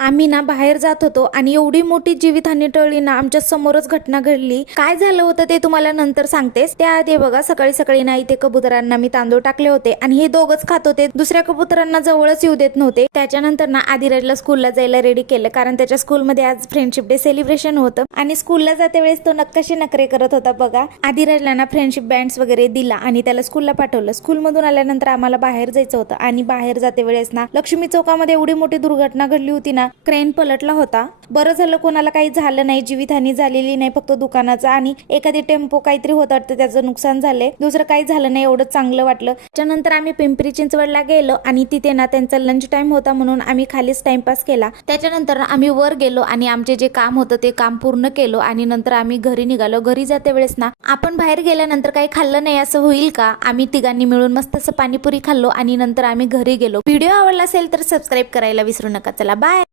आम्ही ना बाहेर जात होतो आणि एवढी मोठी जीवितहानी टळली ना, आमच्या समोरच घटना घडली। काय झालं होतं ते तुम्हाला नंतर सांगतेस। त्याआधी बघा, सकाळी सकाळी ना इथे कबुतरांना मी तांदूळ टाकले होते आणि हे दोघच खात होते, दुसऱ्या कबुतरांना जवळच येऊ देत नव्हते। त्याच्यानंतर ना आदिराजला स्कूलला जायला रेडी केलं, कारण त्याच्या स्कूलमध्ये आज फ्रेंडशिप डे सेलिब्रेशन होतं आणि स्कूलला जाते वेळेस तो नक्काशे नखरे करत होता बघा। आदिराजला ना फ्रेंडशिप बँड्स वगैरे दिला आणि त्याला स्कूलला पाठवलं। स्कूलमधून आल्यानंतर आम्हाला बाहेर जायचं होतं आणि बाहेर जाते वेळेस ना लक्ष्मी चौकामध्ये एवढी मोठी दुर्घटना घडली होती ना, क्रेन पलटला होता। बरं झालं कोणाला काही झालं नाही, जीवितहानी झालेली नाही, फक्त दुकानाचा आणि एखादी टेम्पो काहीतरी होतं तर त्याचं नुकसान झाले, दुसरं काही झालं नाही, एवढं चांगलं वाटलं। त्यानंतर आम्ही पिंपरी चिंचवडला गेलो आणि तिथे ना त्यांचा लंच टाइम होता म्हणून आम्ही खालीच टाइमपास केला। त्याच्यानंतर आम्ही वर गेलो आणि आमचे जे काम होतं ते काम पूर्ण केलो आणि नंतर आम्ही घरी निघालो। घरी जाते वेळेस ना आपण बाहेर गेल्यानंतर काही खाल्लं नाही असं होईल का, आम्ही तिघांनी मिळून मस्त असं पाणीपुरी खाल्लो आणि नंतर आम्ही घरी गेलो। व्हिडिओ आवडला असेल तर सबस्क्राईब करायला विसरू नका। चला बाय।